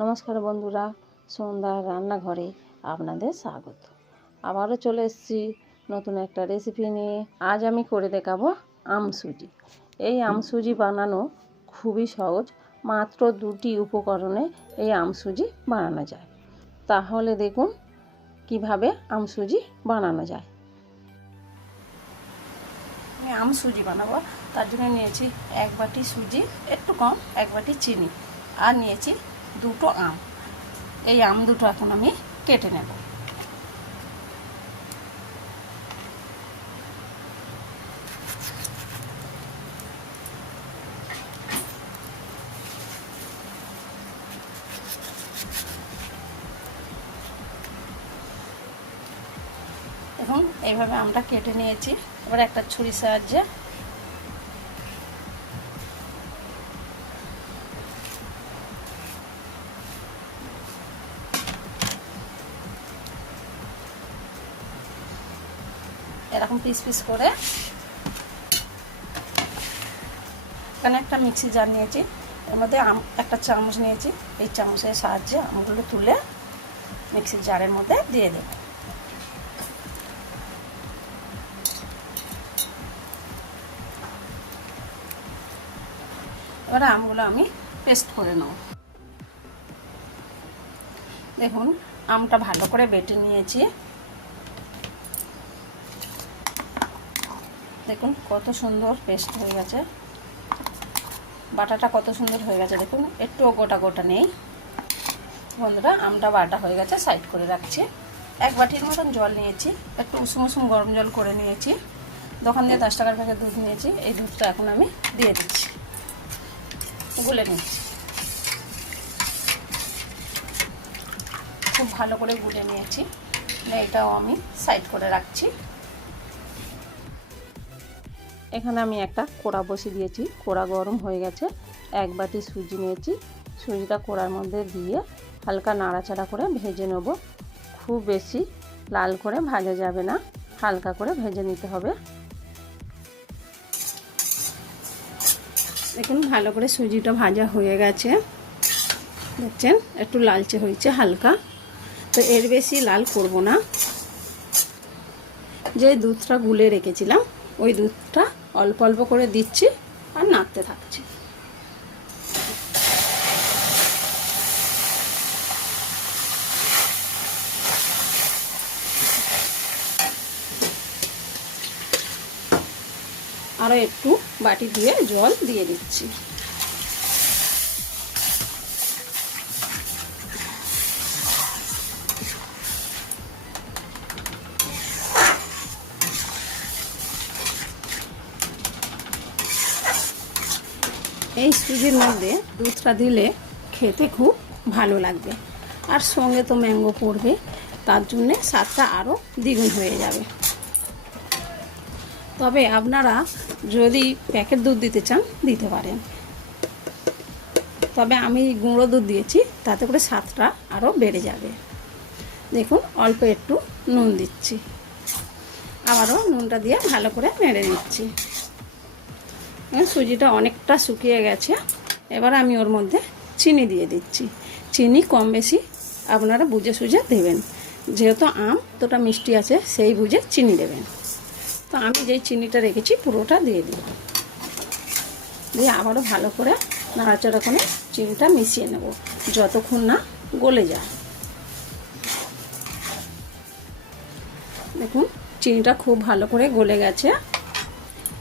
নমস্কার বন্ধুরা, সন্ধ্যা রান্নাঘরে আপনাদের স্বাগত। আবারও চলে এসেছি নতুন একটা রেসিপি নিয়ে। আজ আমি করে দেখাবো আম সুজি। এই আম সুজি বানানো খুবই সহজ, মাত্র দুটি উপকরণে এই আম সুজি বানানো যায়। তাহলে দেখুন কীভাবে আম সুজি বানানো যায়। আমি আম সুজি বানাবো, তার জন্য নিয়েছি এক বাটি সুজি, একটু কম, এক বাটি চিনি, আর নিয়েছি দুটো আম। এই আম দুটো এখন আমি কেটে নেব। এখন এইভাবে আমরা কেটে নিয়েছি। এবার একটা ছুরির সাহায্যে পিস পিস করে এখানে একটা মিক্সি জার নিয়েছি। এর মধ্যে আম, একটা চামচ নিয়েছি। এই চামচের সাহায্যে আমগুলো তুলে মিক্সির জারের মধ্যে দিয়ে দেব। এবারে আমগুলো আমি পেস্ট করে নেব। দেখুন, আমটা ভালো করে বেটে নিয়েছি। দেখুন, কত সুন্দর পেস্ট হয়ে গেছে। বাটাটা কত সুন্দর হয়ে গেছে, দেখুন, একটুও গোটা গোটা নেই। বন্ধুরা, আমটা বাটা হয়ে গেছে সাইড করে রাখছি। এক বাটির মতন জল নিয়েছি, একটু উষুম উষুম গরম জল করে নিয়েছি। দোকান দিয়ে দশ টাকার প্যাকেট দুধ নিয়েছি, এই দুধটা এখন আমি দিয়ে দিচ্ছি। গুলে নিচ্ছি। খুব ভালো করে গুলে নিয়েছি। এটাও আমি সাইড করে রাখছি। এখানে আমি একটা কোড়া বসে দিয়েছি। কোড়া গরম হয়ে গেছে। এক বাটি সুজি নিয়েছি। সুজিটা কোড়ার মধ্যে দিয়ে হালকা নাড়াচাড়া করে ভেজে নেব। খুব বেশি লাল করে ভাজা যাবে না। হালকা করে ভেজে নিতে হবে। দেখুন, ভালো করে সুজিটা ভাজা হয়ে গেছে। দেখছেন? একটু লালচে হয়েছে হালকা। তো এর বেশি লাল করব না। যে দুধটা গুলে রেখেছিলাম ওই দুধটা অল্প অল্প করে দিচ্ছি আর নাড়তে থাকছি। আরও একটু বাটি দিয়ে জল দিয়ে দিচ্ছি। এই সুজির মধ্যে দুধটা দিলে খেতে খুব ভালো লাগবে। আর সঙ্গে তো ম্যাঙ্গো পড়বে, তার জন্যে স্বাদটা আরও দ্বিগুণ হয়ে যাবে। তবে আপনারা যদি প্যাকেট দুধ দিতে চান, দিতে পারেন। তবে আমি গুঁড়ো দুধ দিয়েছি, তাতে করে স্বাদটা আরও বেড়ে যাবে। দেখুন, অল্প একটু নুন দিচ্ছি। আবারও নুনটা দিয়ে ভালো করে নেড়ে নিচ্ছি। সুজিটা অনেকটা শুকিয়ে গেছে। এবার আমি ওর মধ্যে চিনি দিয়ে দিচ্ছি। চিনি কম বেশি আপনারা বুঝে সুঝে দেবেন। যেহেতু আম তোটা মিষ্টি আছে, সেই বুঝে চিনি দেবেন। তো আমি যেই চিনিটা রেখেছি, পুরোটা দিয়ে দিই। দিয়ে আবারও ভালো করে নাড়াচাড়া করে চিনিটা মিশিয়ে নেব, যতক্ষণ না গলে যায়। দেখুন, চিনিটা খুব ভালো করে গলে গেছে।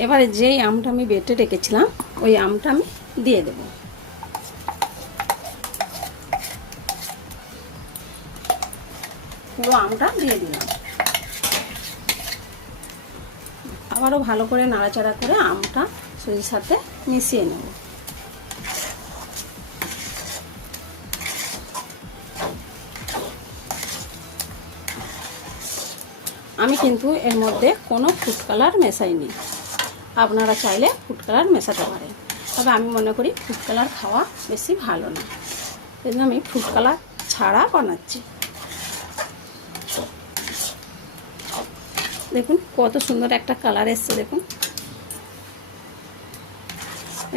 এবারে যেই আমটা আমি বেটে রেখেছিলাম, ওই আমটা আমি দিয়ে দেব। পুরো আমটা দিয়ে দিলাম। আবারও ভালো করে নাড়াচাড়া করে আমটা সুজির সাথে মিশিয়ে নেব। আমি কিন্তু এর মধ্যে কোনো ফুড কালার মেশাইনি। আপনারা চাইলে ফুড কালার মেশাতে পারেন। তবে আমি মনে করি ফুড কালার খাওয়া বেশি ভালো না। সেই জন্য আমি ফুড কালার ছাড়া বানাচ্ছি। দেখুন কত সুন্দর একটা কালার এসছে, দেখুন।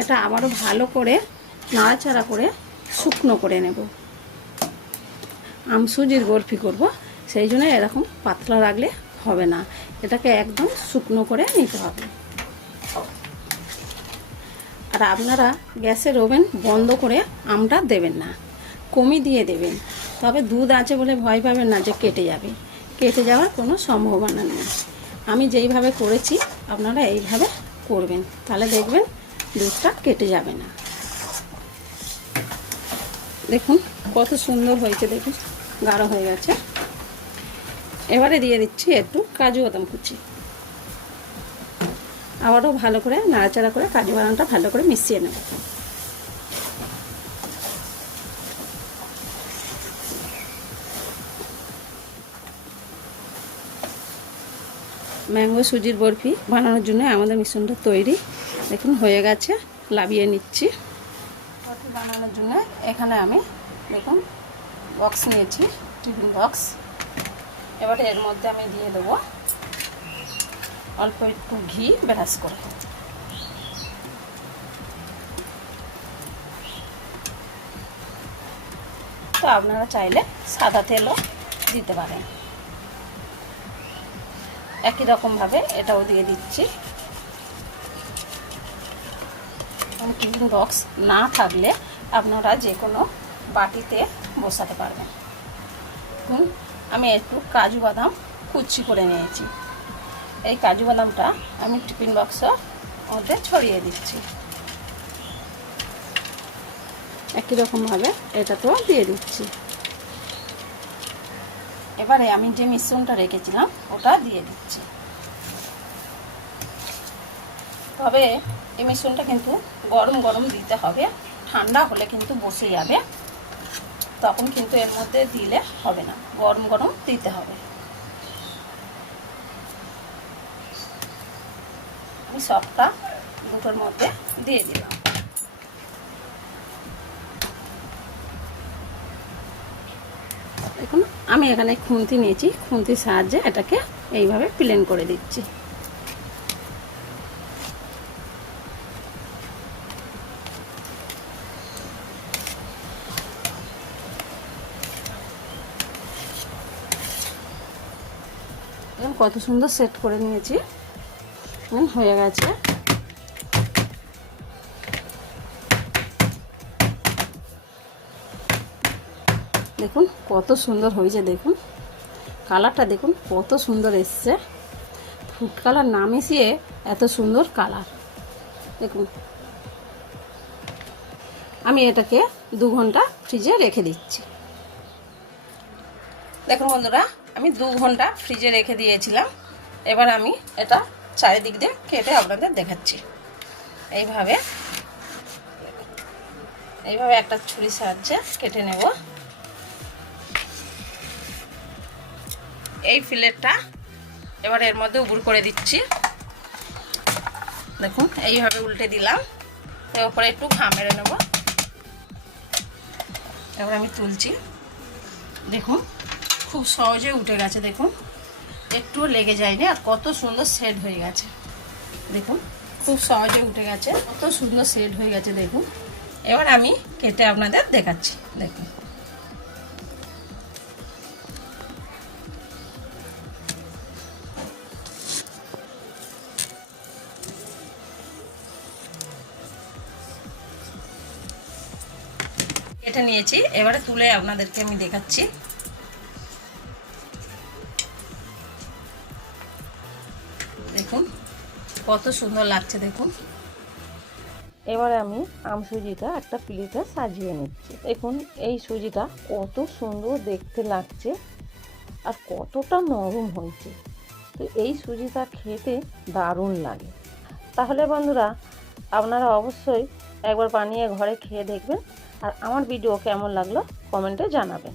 এটা আবারও ভালো করে নাড়াচাড়া করে শুকনো করে নেব। আমসুজির বরফি করব, সেই জন্য এরকম পাতলা রাখলে হবে না। এটাকে একদম শুকনো করে নিতে হবে। আর আপনারা গ্যাসের ওভেন বন্ধ করে আমটা দেবেন না, কমি দিয়ে দেবেন। তবে দুধ আছে বলে ভয় পাবেন না যে কেটে যাবে। কেটে যাওয়ার কোনো সম্ভাবনা নেই। আমি যেইভাবে করেছি, আপনারা এইভাবে করবেন। তাহলে দেখবেন দুধটা কেটে যাবে না। দেখুন, কত সুন্দর হয়েছে, দেখুন, গাঢ় হয়ে গেছে। এবারে দিয়ে দিচ্ছি একটু কাজু বাদাম কুচি। আবারও ভালো করে নাড়াচাড়া করে কাজু বাদামটা ভালো করে মিশিয়ে নেব। ম্যাঙ্গো সুজির বরফি বানানোর জন্য আমাদের মিশ্রণটা তৈরি। দেখুন, হয়ে গেছে লাভিয়ে নিচ্ছি। বরফি বানানোর জন্য এখানে আমি, দেখুন বক্স নিয়েছি টিফিন বক্স এবারে এর মধ্যে আমি দিয়ে দেবো অল্প একটু ঘি ব্রাশ করে তো আপনারা চাইলে সাদা তেলও দিতে পারেন। একই রকমভাবে এটাও দিয়ে দিচ্ছি। টিফিন বক্স না থাকলে আপনারা যে কোনো বাটিতে বসাতে পারবেন। আমি একটু কাজু বাদাম কুচি করে নিয়েছি। এই কাজু বাদামটা আমি টিফিন বক্সের মধ্যে ছড়িয়ে দিচ্ছি। একই রকমভাবে এটাতেও দিয়ে দিচ্ছি। এবারে আমি যে মিশ্রণটা রেখেছিলাম, ওটা দিয়ে দিচ্ছি। তবে এই মিশ্রণটা কিন্তু গরম গরম দিতে হবে, ঠান্ডা হলে কিন্তু বসে যাবে, তখন কিন্তু এর মধ্যে দিলে হবে না, গরম গরম দিতে হবে। আমি সবটা দুটোর মধ্যে দিয়ে দিলাম। দেখুন, আমি এখানে খুন্তি নিয়েছি, খুন্তির সাহায্যে এটাকে এইভাবে প্লেন করে দিচ্ছি। কত সুন্দর সেট করে নিয়েছি। হয়ে গেছে। দেখুন, কত সুন্দর হয়েছে, দেখুন। কালারটা দেখুন, কত সুন্দর এসছে। ফুড কালার না মিশিয়ে এত সুন্দর কালার। দেখুন। আমি এটাকে দু ঘণ্টা ফ্রিজে রেখে দিচ্ছি। দেখুন বন্ধুরা, আমি দু ঘণ্টা ফ্রিজে রেখে দিয়েছিলাম। এবার আমি এটা চারিদিক দিয়ে কেটে আপনাদের দেখাচ্ছি। এইভাবে এইভাবে একটা ছুরি সাহায্যে কেটে নেব। এই ফিলেটটা এবার এর মধ্যে উবুর করে দিচ্ছি। দেখুন, এইভাবে উল্টে দিলাম। এর উপরে একটু ঘা মেরে নেব। এবার আমি তুলছি। দেখুন, খুব সহজে উঠে গেছে, দেখুন। একটুও লেগে যায়নি আর কত সুন্দর সেট হয়ে গেছে। দেখুন, খুব সহজে উঠে গেছে। কত সুন্দর সেট হয়ে গেছে, দেখুন। এবার আমি কেটে আপনাদের দেখাচ্ছি, দেখুন। কেটে নিয়েছি। এবারে তুলে আপনাদেরকে আমি দেখাচ্ছি। কত সুন্দর লাগছে দেখুন। এবারে আমি আম সুজিটা একটা প্লেটে সাজিয়ে নিচ্ছি। দেখুন, এই সুজিটা কত সুন্দর দেখতে লাগছে আর কতটা নরম হয়েছে। তো এই সুজিটা খেতে দারুণ লাগে। তাহলে বন্ধুরা, আপনারা অবশ্যই একবার বানিয়ে ঘরে খেয়ে দেখবেন আর আমার ভিডিও কেমন লাগল কমেন্টে জানাবেন।